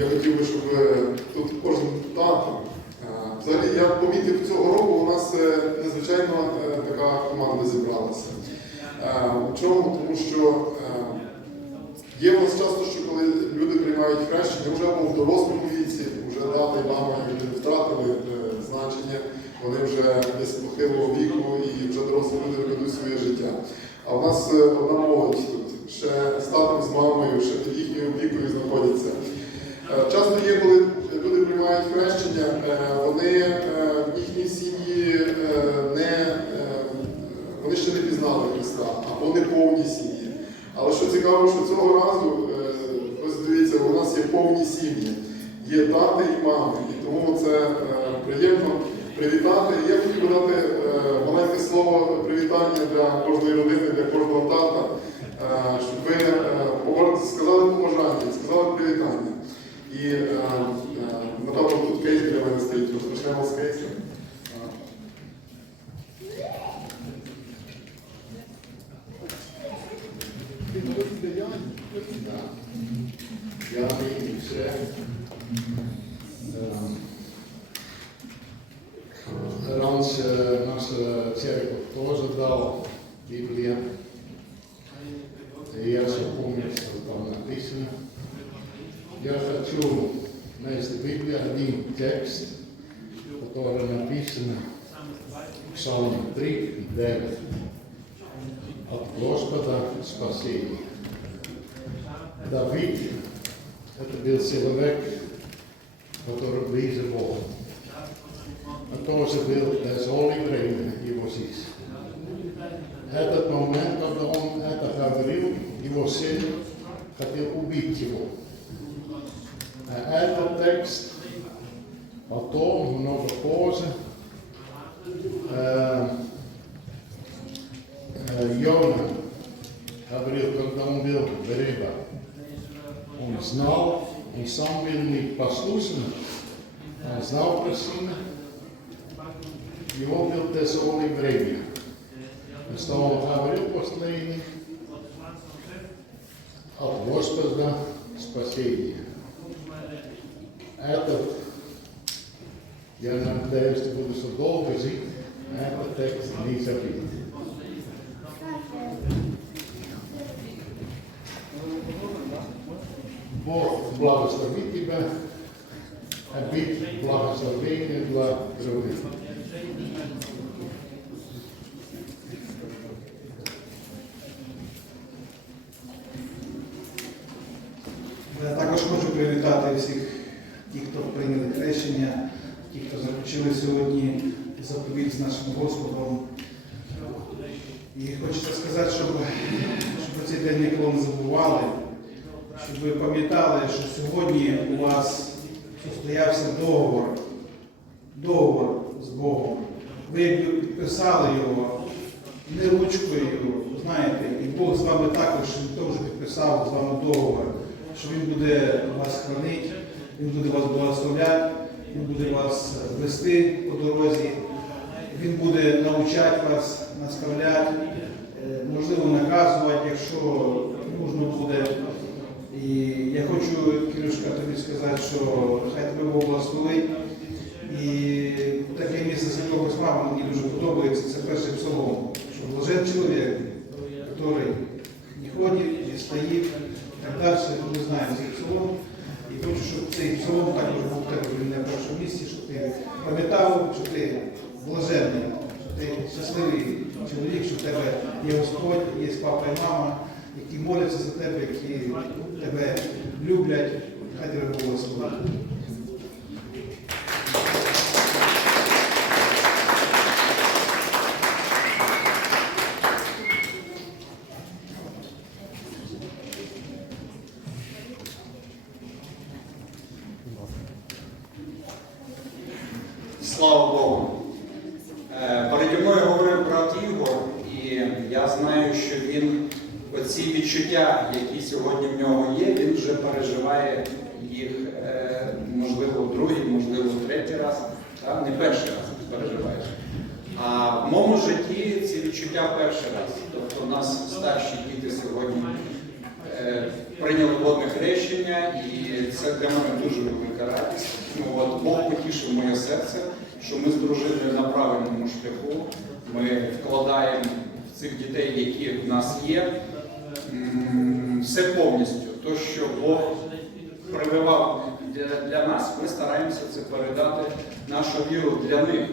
Я хотів би, щоб е, тут кожен тато. е, Взагалі, я помітив цього року, у нас е, незвичайно така команда зібралася. У чому? Тому що є у нас часто, що коли люди приймають хрещення, вже або в дорослому віці, вже дати і мама втратили значення, вони вже десь похилого віку і вже дорослі люди ведуть своє життя. А у нас одна молодь тут, ще з татом, з мамою, ще під їхньою опікою знаходяться. Е, Часто є, коли люди приймають хрещення, е, вони е, їхні сім'ї е, не е, вони ще не пізнали Христа, або не повні сім'ї. Але що цікаво, що цього разу, е, ось дивіться, у нас є повні сім'ї, є тати і мами. І тому це е, приємно привітати. Я хотів дати е, маленьке слово привітання для кожної родини, для кожного тата, щоб ви сказали побажання, сказали привітання. І напевно тут кейс для мене стоїть. Розпочнемо з кейсу. Я хочу найти в Библии один текст, который написан в Псалме 3, 9. От Господа спасение. Давид, это был человек, который ближе Богу. Он тоже был тяжелое время его жизни. Этот момент, когда он это говорил, его сын хотел убить его. А этот текст потом, много позже, э, э, Йона говорил, когда он был в рыба. Он знал, он сам был не послушен, он знал про сына. Его был тяжелое время. И что он говорил последний? От Господа спасение. Этот, я надеюсь, что буду so долго жить, этот текст не забит. Бог благословит тебя, а быть благословением для других. Привітати всіх тих, хто прийняли хрещення, ті, хто заключили сьогодні заповідь з нашим Господом. І хочеться сказати, щоб, щоб цей день ніколи не забували, щоб ви пам'ятали, що сьогодні у вас состоявся договор, договор з Богом. Ви підписали його не ручкою, знаєте, і Бог з вами також він теж підписав з вами договор, що Він буде вас хранити, Він буде вас благословляти, Він буде вас вести по дорозі, Він буде навчати вас, наставляти, е, можливо, наказувати, якщо нужно буде. І я хочу, Кирюшка, тобі сказати, що хай тебе Бог благословить. І таке місце Святого Письма мені дуже подобається, це перший псалом, що блажен чоловік, який не ходить, не стоїть, так далі, ми знаємо цей псалом. І хочу, щоб цей псалом також був тебе на першому місці, щоб ти пам'ятав, що ти блаженний, що ти щасливий чоловік, що в тебе є Господь, є папа і мама, які моляться за тебе, які тебе люблять, хай тебе Бог благословить. Слава Богу. Е, Переді мною говорив брат Ігор, і я знаю, що він оці відчуття, які сьогодні в нього є, він вже переживає їх, е, можливо, другий, можливо, третій раз. Так? Не перший раз ти переживаєш. А в моєму житті ці відчуття перший раз. Тобто у нас старші діти сьогодні е, прийняли водне хрещення, і це для мене дуже велика радість. Ну, от, Бог потішив моє серце, що ми з дружиною на правильному шляху. Ми вкладаємо в цих дітей, які в нас є, все повністю. То, що Бог прививав для, нас, ми стараємося це передати нашу віру для них.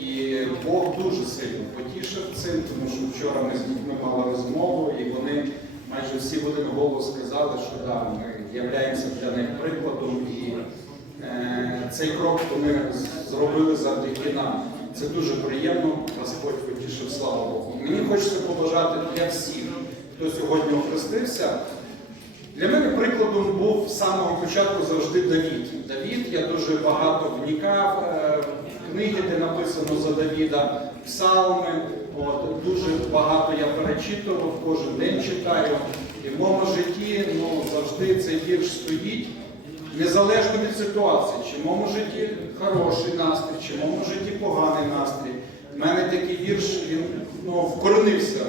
І Бог дуже сильно потішив цим, тому що вчора ми з дітьми мали розмову, і вони майже всі в один голос сказали, що да, ми являємося для них прикладом, і е, цей крок з- зробили завдяки нам. Це дуже приємно, Господь потішив, слава Богу. Мені хочеться побажати для всіх, хто сьогодні охрестився. Для мене прикладом був з самого початку завжди Давід. Давід, я дуже багато вникав е, книги, де написано за Давіда, псалми. От, дуже багато я перечитував, кожен день читаю. І в моєму житті ну, завжди цей вірш стоїть, незалежно від ситуації, чи в моєму житті хороший настрій, чи в моєму житті поганий настрій. У мене такий вірш, він ну, вкоренився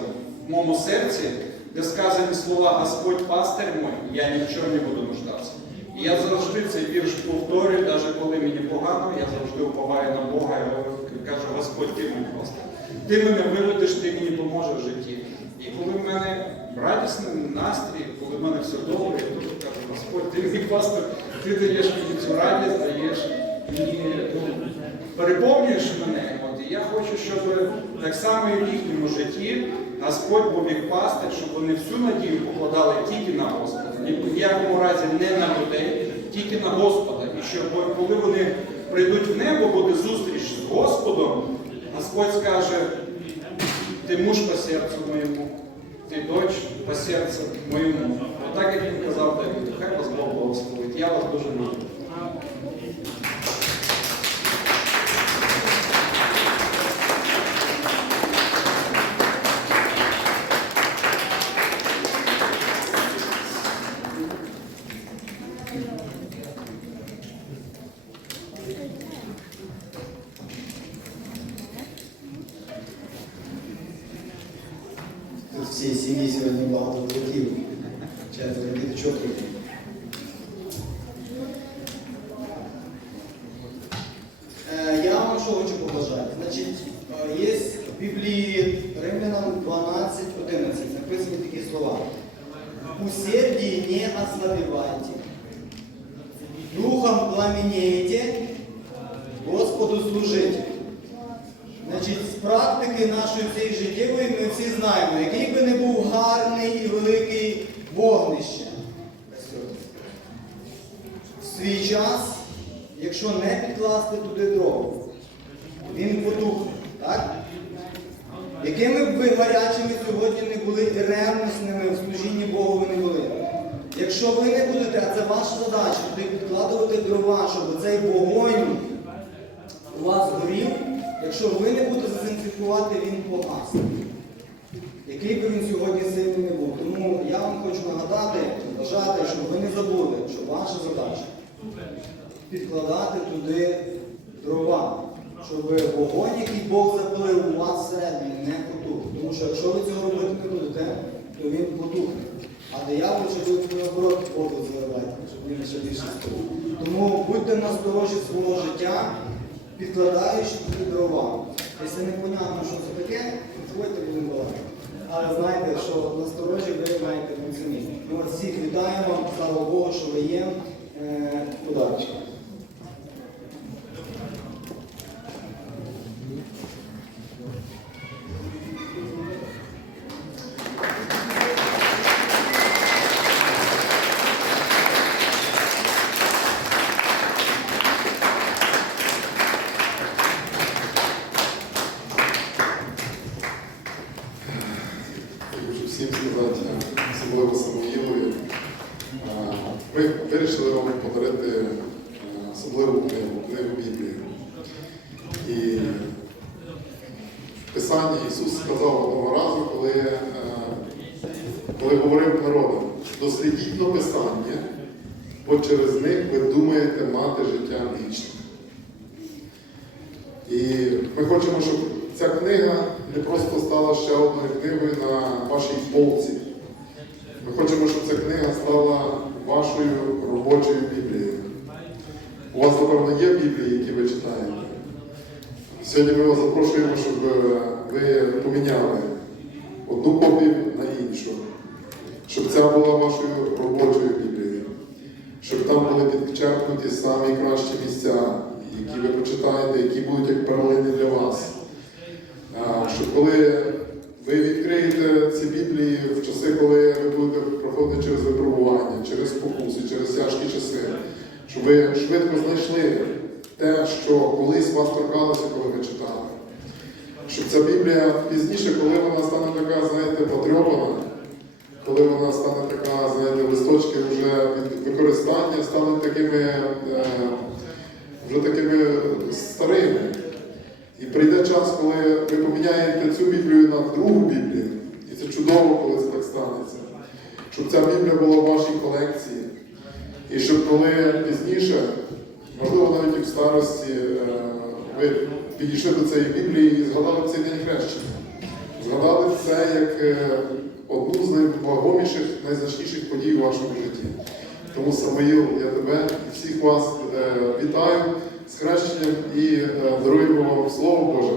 в моєму серці, де сказані слова Господь пастир мой, я ні в чому не буду нуждатися. І я завжди цей вірш повторюю, навіть коли мені погано, я завжди уповаю на Бога і кажу, Господь, ти мій пастир. Ти мене виведеш, ти мені поможеш в житті. І коли в мене радісний настрій, коли в мене все добре, я дуже кажу, Господь, ти мій пастир, ти даєш мені цю радість, даєш мені, ну, переповнюєш мене. От, і я хочу, щоб так само і в їхньому житті Господь був їх пастир, щоб вони всю надію покладали тільки на Господа. Ні в ніякому разі не на людей, тільки на Господа. І щоб коли вони прийдуть в небо, буде зустріч з Господом, Господь скаже, ти муж по серцю моєму, ти дочь по серцю моєму. Отак, як він казав Давид, хай вас Бог благословить. Я вас дуже люблю. Тут сьогодні багато великів, четверо діточок. Я вам що хочу побажати. Значить, е, є в Біблії Римлянам 12, 11 написані такі слова. Усердие не ослабевайте, духом пламенейте, Господу служите. Значить, з практики нашої цієї життєвої ми всі знаємо, який би не був гарний і великий вогнище. В свій час, якщо не підкласти туди дров, він потухне. Так? Якими б ви гарячими сьогодні не були і ревностними в служінні Богу ви не були. Якщо ви не будете, а це ваша задача, туди підкладувати дрова, щоб цей вогонь у вас горів, якщо ви не будете дезінфікувати, він погасне. Який би він сьогодні сильний не був. Тому я вам хочу нагадати, бажати, щоб ви не забули, що ваша задача підкладати туди дрова, щоб вогонь, який Бог запалив у вас всередині, не потух. Тому що якщо ви цього робити не будете, то він потухне. А диявол, щоб ви наоборот воду заливаєте, щоб він ще більше став. Тому будьте насторожі свого життя, підкладаючи туди дрова. Якщо не понятно, що це таке, підходьте будемо балакати. Але знайте, що насторожі ви маєте самі. Ми вас всіх вітаємо, слава Богу, що ви є. Е, Удачі. Всім сказати, особливо Самоїлові. Ми вирішили вам подарити особливу книгу, книгу Біблії. І в Писанні Ісус сказав одного разу, коли, е, коли говорив народам, дослідіть до Писання, бо через них ви думаєте мати життя вічне. І ми хочемо, щоб ця книга не просто стала ще одною книгою на вашій полці. Ми хочемо, щоб ця книга стала вашою робочою Біблією. У вас, напевно, є Біблії, які ви читаєте. Сьогодні ми вас запрошуємо, щоб ви поміняли одну копію на іншу, щоб ця була вашою робочою Біблією, щоб там були підчеркнуті самі кращі місця, які ви прочитаєте, які будуть як перлини для вас. А, Щоб коли ви відкриєте ці Біблії в часи, коли ви будете проходити через випробування, через спокуси, через тяжкі часи, щоб ви швидко знайшли те, що колись вас торкалося, коли ви читали. Щоб ця Біблія пізніше, коли вона стане така, знаєте, потрьопана, коли вона стане така, знаєте, листочки вже від використання стануть такими, е, вже такими старими. І прийде час, коли ви поміняєте цю Біблію на другу Біблію. І це чудово, коли це так станеться. Щоб ця Біблія була в вашій колекції. І щоб коли пізніше, можливо, навіть і в старості, е, ви підійшли до цієї Біблії і згадали цей день хрещення. Згадали це як е, одну з найвагоміших, найзначніших подій у вашому житті. Тому, Самоїл, я тебе і всіх вас е, вітаю з хрещенням і е, даруємо вам Слово Боже.